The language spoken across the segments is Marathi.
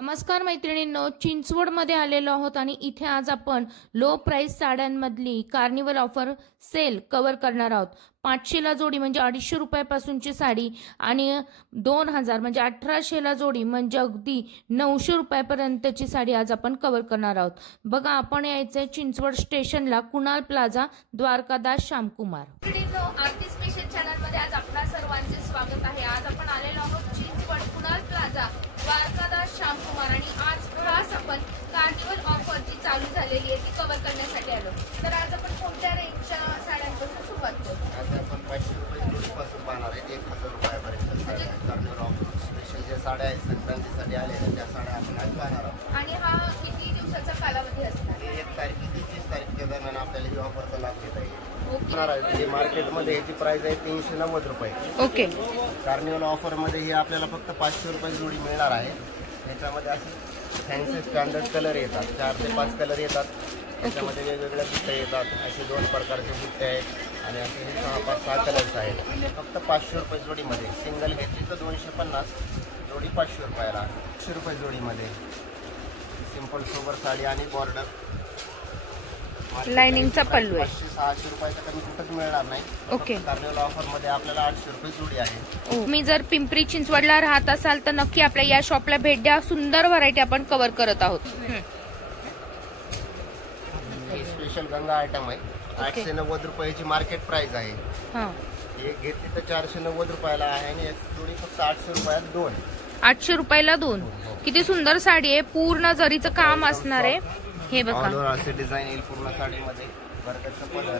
नमस्कार मैत्रिणींनो, चिंचवडमध्ये आलेलो आहोत आणि इथे आज आपण लो प्राइस साड्यांमधली कार्निवल ऑफर सेल कव्हर करणार आहोत। 500 ला जोडी म्हणजे 250 रुपयापासूनची साडी आणि 2000 म्हणजे 1800 ला जोडी म्हणजे अगदी 900 रुपयापर्यंतची साडी आज आपण कव्हर करणार आहोत। बघा, आपण यायचे चिंचवड स्टेशनला, कुणाल प्लाझा, द्वारकादास श्यामकुमार। आरती स्पेशल चॅनल मध्ये आज आपणा सर्वांचे स्वागत आहे। आज आपण आलेलो आहोत चिंचवड कुणाल प्लाझा, द्वारकादास श्यामकुमार आणि आज खास आपण कार्निवल ऑफर जी चालू झालेली आहे ती कव्हर करण्यासाठी आलो। तर आज आपण कोणत्या रेंजच्या साड्यांपासून सुरुवात करू? आज आपण 500 रुपये जोडीपासून पाहणार आहे 1000 रुपयापर्यंत कार्निवल ऑफर स्पेशल जे साड्या आहेत संक्रांतीसाठी आलेल्या त्या साड्या आपण आज पाहणार आहोत। आणि हा किती दिवसाचा कालावधी असणार? 1 तारीख ते 30 तारखेच्या दरम्यान आपल्याला ही ऑफरचा लाभ घेता येईल। मार्केटमध्ये याची प्राइस आहे 390 रुपये। ओके। कार्निवल ऑफर मध्ये ही आपल्याला फक्त 500 रुपये जोडी मिळणार आहे। याच्यामध्ये असे फॅन्सी स्टँडर्ड कलर येतात, 4 ते 5 कलर येतात। त्याच्यामध्ये वेगवेगळ्या बुट्टे येतात, असे 2 प्रकारचे बुट्टे आहेत आणि असे 6 कलर्स आहेत। फक्त 500 रुपये जोडीमध्ये सिंगल घेतली तर 250, जोडी 500 रुपयाला। 100 रुपये जोडीमध्ये सिंपल सोबर साडी आणि बॉर्डर लाइनिंगचा पल्लू आहे। 500-600 रुपयाचा कमी कुठंच मिळणार नाही। ओके। कार्निवल ऑफर मध्ये आपल्याला 800 रुपये जोडी आहे। तुम्ही जर पिंपरी चिंचवडला राहत असाल तर नक्की आपल्या या शॉपला भेट द्या। सुंदर व्हरायटी आपण कव्हर करत आहोत। स्पेशल गंगा आयटम आहे, 890 रुपयाची मार्केट प्राइस आहे। एक घेतली तर 490 रुपयाला आहे आणि एक जोडी फक्त 800 रुपयात 2। 800 रुपयाला 2। किती सुंदर साडी आहे, पूर्ण जरीचं काम असणार आहे। हे बघा, असे डिझाईन येईल पूर्ण साडीमध्ये। वर्कचा पदर,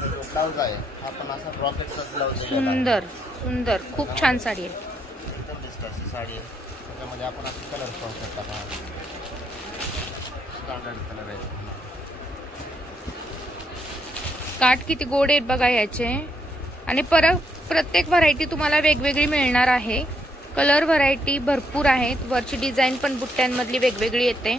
जो ब्लाउज आहे आपण असा रॉकेटचा ब्लाउज सुंदर सुंदर खूप छान साडी आहे। एकदम बेस्ट अशी साडी आहे। त्याच्यामध्ये आपण असे कलर पाहू शकता, स्टँडर्ड कलर आहे। काठ किती गोड आहेत बघा याचे। आणि प्रत्येक व्हरायटी तुम्हाला वेगवेगळी मिळणार आहे। कलर व्हरायटी भरपूर आहेत, वरची डिझाईन पण बुट्ट्यांमधली वेगवेगळी येते।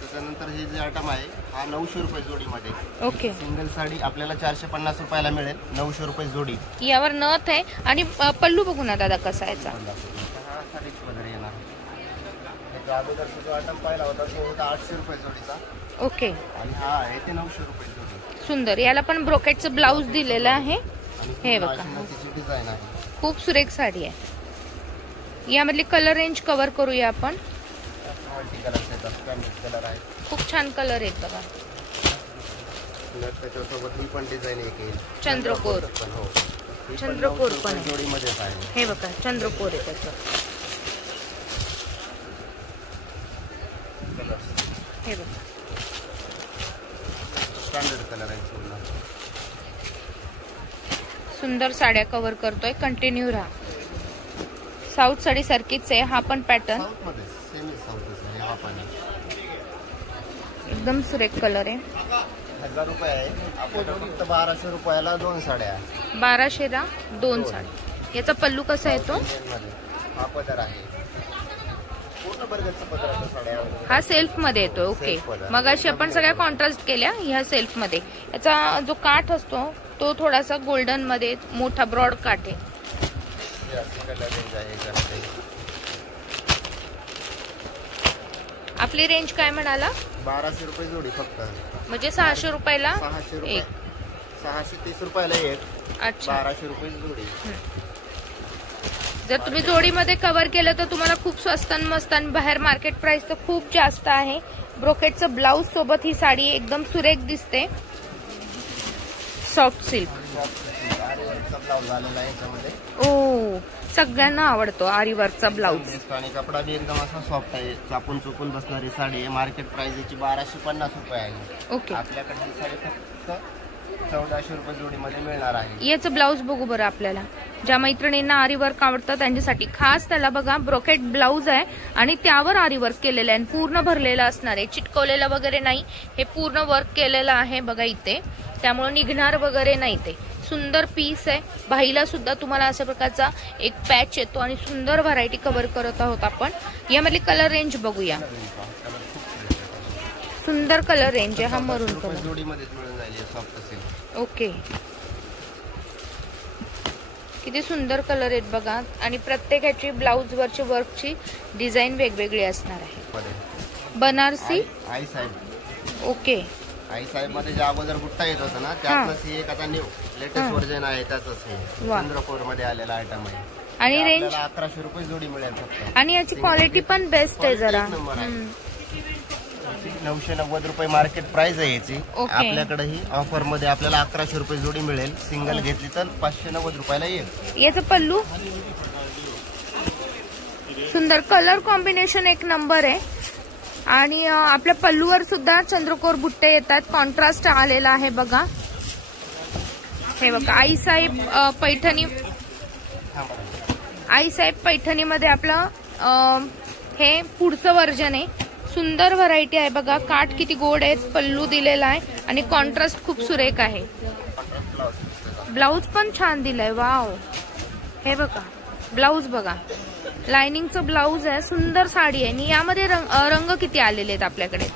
त्याच्यानंतर हे जे आयटम आहे हा 900 रुपये जोडीमध्ये। ओके। सिंगल साडी आपल्याला 450 रुपयाला मिळेल, 900 रुपये जोडी। यावर नथ आहे आणि पल्लू बघू ना दादा कसा याचा। हा साडीच वगैरे येणार। त्याच्या अगोदरचा जो आयटम पाहिला होता तो होता 800 रुपये जोडीचा। ओके। आणि हा आहे ते 900 रुपये जोडी। सुंदर, याला पण ब्रोकेटचं ब्लाउज दिलेलं आहे। हे बघा, डिझाईन आहे, खूप सुरेख साडी आहे। यामधली कलर रेंज कव्हर करूया आपण। कलर आहे, खूप छान कलर आहेत बघा। त्याच्यासोबत ही पण डिझाईन एक येईल, चंद्रकोर पण हो, चंद्रकोर पण जोडीमध्येच आहे। हे बघा, चंद्रकोर आहे त्याचं। हे बघा, स्टँडर्ड कलर आहे पूर्ण। सुंदर साड्या कव्हर करतोय, कंटिन्यू राहा। साऊथ साडी सारखीच आहे हा पण पॅटर्न, एकदम सुरेख कलर आहे। 1000 रुपये आहे, आपण फक्त 1200 रुपयाला 2 साड्या। 1200 ला 2 साड्या। याचा पल्लू कसा येतो? हा पदर आहे, पूर्ण बर्गरचा पदराचा साड्या। हा सेल्फ मध्ये येतो। ओके। मगाशी आपण सगळ्या कॉन्ट्रास्ट केल्या, ह्या सेल्फ मध्ये। याचा जो काठ असतो तो थोडासा गोल्डन मध्ये मोठा ब्रॉड काठ आहे। आपली रेंज काय म्हणाला? 1200 रुपये जोडी फक्त, म्हणजे 600 रुपयाला 630 रुपयाला एक। अच्छा, 1200 रुपये जोडी। जर तुम्ही जोडीमध्ये कव्हर केलं तर तुम्हाला खूप स्वस्त मस्त, आणि बाहेर मार्केट प्राइस तर खूप जास्त आहे। ब्रोकेटचं ब्लाउज सोबत ही साडी एकदम सुरेख दिसते। सॉफ्ट सिल्क ब्लाउज आलेला आहे याच्यामध्ये। ओ, सगळ्यांना आवडतो आरी वर्कचा ब्लाउज। आणि कपडा बी एकदम असा सॉफ्ट आहे, चापून चुकून बसणारी साडी आहे। मार्केट प्राइस याची 1250 रुपये आहे। ओके। आपल्याकडे ही साडी फक्त 1400 रुपये जोडीमध्ये मिळणार आहे। याचं ब्लाउज बघू बरं आपल्याला। ज्या मैत्रिणींना आरी वर्क आवडतं त्यांच्यासाठी खास त्याला बघा, ब्रोकेट ब्लाउज आहे आणि त्यावर आरी वर्क केलेलं आहे, पूर्ण भरलेलं असणार आहे, चिटकवलेलं वगैरे नाही। हे पूर्ण वर्क केलेलं आहे बघा इथे, त्यामुळे निघणार वगैरे नाही। ते सुंदर पीस आहे। बाहीला सुद्धा तुम्हाला अशा प्रकारचा एक पॅच येतो आणि सुंदर व्हरायटी कव्हर करत आहोत आपण। यामधली कलर रेंज बघूया, सुंदर कलर रेंज आहे। हा मरून कलर जोडीमध्ये मिळून जाईल, सॉफ्ट सिल्क। ओके। किती सुंदर कलर आहेत बघा आणि प्रत्येकाची ब्लाउज वरची वर्कची डिझाईन वेगवेगळी असणार आहे। बनारसी आई साहेब, ओके, आई साहेब मध्ये जे अगोदर बुट्टा येत होता ना त्यातच ही एक आता न्यू लेटेस्ट व्हर्जन आहे त्याचंच हे चंद्रकोर मध्ये आलेला आयटम आहे आणि रेंज 1100 रुपये जोडी मिळेल फक्त आणि याची क्वालिटी पण बेस्ट आहे जरा। 990 रुपये मार्केट प्राइस आहे याची, आपल्याकडे ही ऑफर मध्ये आपल्याला 1100 रुपये जोडी मिळेल, सिंगल घेतली तर 590 रुपयाला येईल। याचं पल्लू सुंदर, कलर कॉम्बिनेशन एक नंबर आहे आणि आपल्या पल्लूवर सुद्धा चंद्रकोर बुट्टे येतात, कॉन्ट्रास्ट आलेला आहे बघा। हे बघा आई साहेब पैठणी, आई साहेब पैठणी मध्ये आपलं हे पुढचं वर्जन आहे। सुंदर व्हरायटी आहे बघा, काठ किती गोड आहेत, पल्लू दिलेला आहे आणि कॉन्ट्रास्ट खूप सुरेख आहे। ब्लाउज पण छान दिलाय, वाव। हे बघा ब्लाउज बघा, लाइनिंगचं ब्लाउज आहे, सुंदर साडी आहे आणि यामध्ये रंग किती आलेले आहेत आपल्याकडे।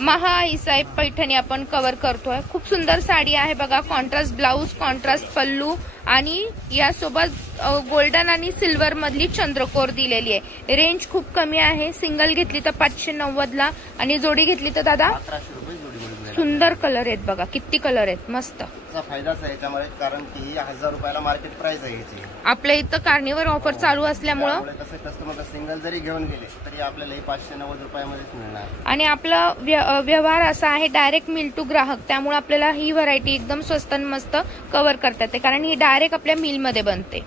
महा आई साहेब पैठणी आपण कव्हर करतोय, खूप सुंदर साडी आहे बघा, कॉन्ट्रास्ट ब्लाउज, कॉन्ट्रास्ट पल्लू आणि यासोबत गोल्डन आणि सिल्वर मधली चंद्रकोर दिलेली आहे। रेंज खूप कमी आहे, सिंगल घेतली तर 590 ला आणि जोडी घेतली तर दादा 1100 रुपये जोडी मिळेल। सुंदर कलर आहेत बघा, किती कलर आहेत, मस्त। फायदाच आहे त्यामुळे, कारण की 1000 रुपयाला मार्केट प्राइस आहे याची। आपल्या इथं कार्निवल ऑफर चालू असल्यामुळं कसं कस्टमर सिंगल जरी घेऊन गेले तरी आपल्याला 590 रुपयामध्येच मिळणार आणि आपला व्यवहार असा आहे डायरेक्ट मिल टू ग्राहक, त्यामुळे आपल्याला ही व्हरायटी एकदम स्वस्त आणि मस्त कव्हर करता येते, कारण ही डायरेक्ट आपल्या मिल मध्ये बनते।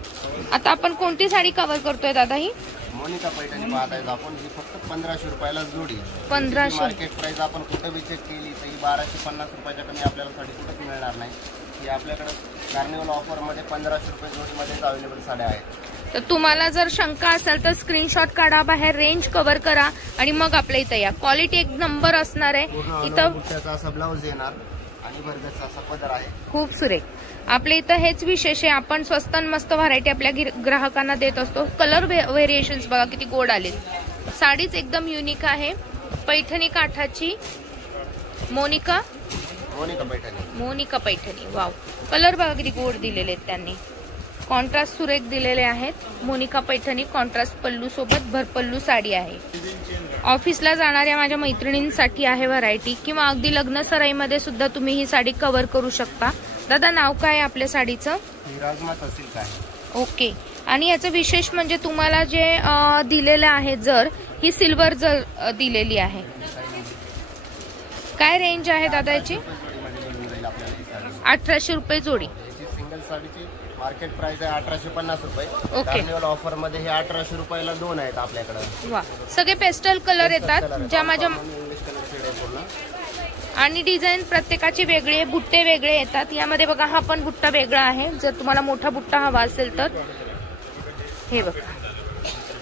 आता आपण कोणती साडी कव्हर करतोय दादा? ही मोनिका पैठणी पाहताय आपण, ही फक्त 1500 रुपयाला जोडी। 1500 मार्केट प्राइस आपण कुठे बी चेक केली तर ही 1250 रुपयाच्या कमी आपल्याला साडी कुठेच मिळणार नाही। ही आपल्याकडे कार्निवल ऑफर मध्ये 1500 रुपये जोडी मध्येच अवेलेबल साड्या आहेत। तर तुम्हाला जर शंका असेल तर स्क्रीनशॉट काढा, बाहेर रेंज कव्हर करा आणि मग आपल्या इथं या। क्वालिटी एक नंबर असणार आहे। इथं बुट्ट्याचा असा ब्लाउज येणार आणि भरगतचा असा पदर आहे, खूप सुरेख। आपल्या इथं हेच विशेष आहे, आपण स्वस्त आणि मस्त व्हरायटी आपल्या ग्राहकांना देत असतो। कलर व्हेरिएशन्स बघा किती गोड आले, साडीच एकदम युनिक आहे। पैठणी काठाची मोनिका पैठणी, वाव। कलर बघा किती गोड दिलेले आहेत त्यांनी, कॉन्ट्रास्ट सुरेख दिलेले आहेत। मोनिका पैठणी कॉन्ट्रास्ट पल्लू सोबत भरपल्लू साडी आहे। ऑफिसला जाणाऱ्या माझ्या मैत्रिणींसाठी आहे व्हरायटी, किंवा अगदी लग्न सराईमध्ये सुद्धा तुम्ही ही साडी कव्हर करू शकता। दादा नाव काय आपल्या साडीचं? राजमाता सिल्क आहे, ओके। आणि याचं विशेष म्हणजे तुम्हाला जे दिलेलं आहे जर ही सिल्वर जर दिलेली आहे, काय रेंज आहे दादा याची? 1800 रुपये जोडी। सिंगल साडीची मार्केट प्राइस आहे 1850 रुपये, ओके। कार्निवल ऑफर मध्ये हे 1800 रुपयाला दोन आहेत आपल्याकडे। वा, सगळे पेस्टल कलर येतात ज्या माझ्या, आणि डिझाईन प्रत्येकाची वेगळी आहे, बुट्टे वेगळे येतात। यामध्ये बघा हा पण बुट्टा वेगळा आहे, जर तुम्हाला मोठा बुट्टा हवा असेल तर हे बघा।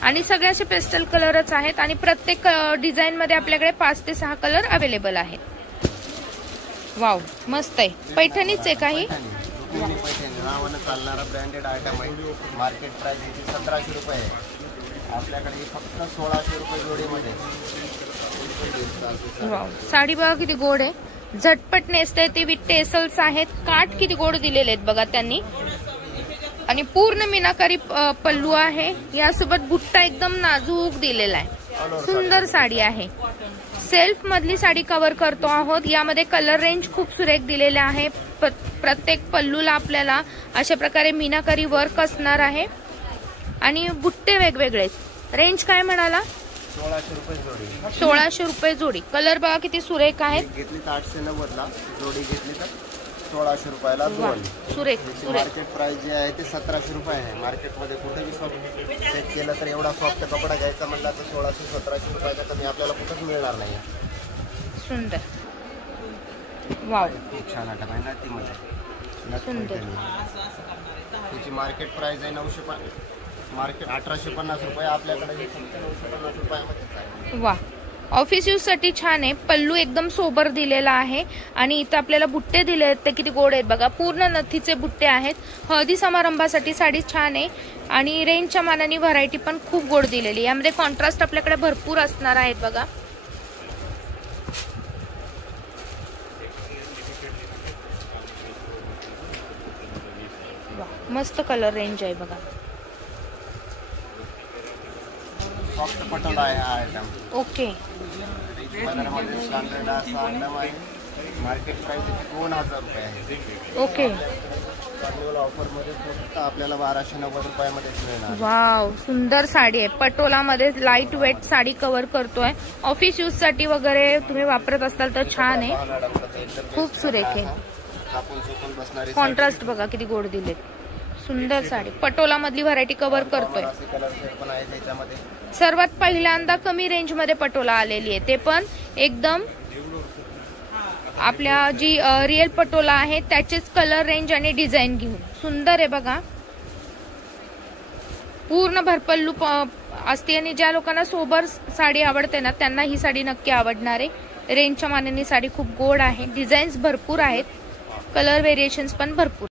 आणि सगळे असे पेस्टल कलरच आहेत आणि प्रत्येक डिझाईन मध्ये आपल्याकडे 5 ते 6 कलर अवेलेबल आहेत। वाव, मस्त आहे। पैठणीच आहे काही, पैठणी नावानं चालणारा ब्रँडेड आयटम आहे। मार्केट प्राइस याची 1700 रुपये आहे, आपल्याकडे फक्त 1600 रुपये जोडीमध्ये। वाव, साडी बघा किती गोड आहे, झटपट नेसता येते, विथ टेसल्स आहेत, काठ किती गोड दिलेले आहेत बघा त्यांनी आणि पूर्ण मीनाकारी पल्लू आहे। यासोबत बुट्टा एकदम नाजूक दिलेला आहे, सुंदर साडी आहे। सेल्फ मधली साडी कव्हर करतो आहोत, यामध्ये कलर रेंज खूप सुरेख दिलेले आहे। प्रत्येक पल्लूला आपल्याला अशा प्रकारे मीनाकारी वर्क असणार आहे आणि बुट्टे वेगवेगळे। रेंज काय म्हणाला? 1600 रुपये जोडी। 1600 रुपये जोडी। कलर बघा किती सुरेख आहेत, घेतली तर 890 ला, जोडी घेतली तर 1600 रुपयाला दोन। सुरेख सुरेख। मार्केट प्राइस जे आहे ते 1700 रुपये आहे। मार्केटमध्ये कुठेही सॉफ्ट चेक केलं तर एवढा सॉफ्ट कपडा घ्यायचा म्हणला तर 1600-1700 रुपयाच्या कमी आपल्याला कुठेच मिळणार नाही। सुंदर, वाव, खूप छान आठवण आहे ना ती मध्ये सुंदर। त्याची मार्केट प्राइस आहे 1850 रुपये, आपल्याकडे 950 रुपयामध्ये। वा, ऑफिस यूज साठी छान आहे। पल्लू एकदम सोबर दिलेला आहे आणि इथं आपल्याला बुट्टे दिले आहेत ते किती गोड आहेत बघा, पूर्ण नथीचे बुट्टे आहेत। हळदी समारंभासाठी साडी छान आहे आणि रेंजच्या मानाने व्हरायटी पण खूप गोड दिलेली। यामध्ये कॉन्ट्रास्ट आपल्याकडे भरपूर असणार आहेत बघा। मस्त कलर रेंज आहे बघा. सॉफ्ट पटोला आहे हा आयटम. ओके. बाजारामध्ये स्टँडर्ड असा आयटम आहे. मार्केट प्राइस 2000 रुपये आहे. ओके. कार्निवल ऑफर मध्ये फक्त आपल्याला 1290 रुपयामध्ये मिळणार. वाव, सुंदर साडी आहे. पटोला मध्ये लाईट वेट साडी कव्हर करतोय. ऑफिस यूज साठी वगैरे तुम्ही वापरत असाल तर छान आहे. खूप सुरेख आहे. कॉन्ट्रास्ट बघा किती गोड दिलेत. सुंदर साडी. पटोला मधली व्हरायटी कव्हर करतोय. सर्वात पहिल्यांदा कमी रेंज मध्ये पटोला आलेली आहे, ते पण एकदम आपल्या जी रिअल पटोला आहे त्याचेच कलर रेंज आणि डिझाईन घेऊन. सुंदर आहे बघा. पूर्ण भरपल्लू असते आणि ज्या लोकांना सोबर साडी आवडते ना त्यांना ही साडी नक्की आवडणार आहे. रेंजच्या मानाने साडी खूप गोड आहे. डिझाईन्स भरपूर आहेत. कलर व्हेरिएशन्स पण भरपूर.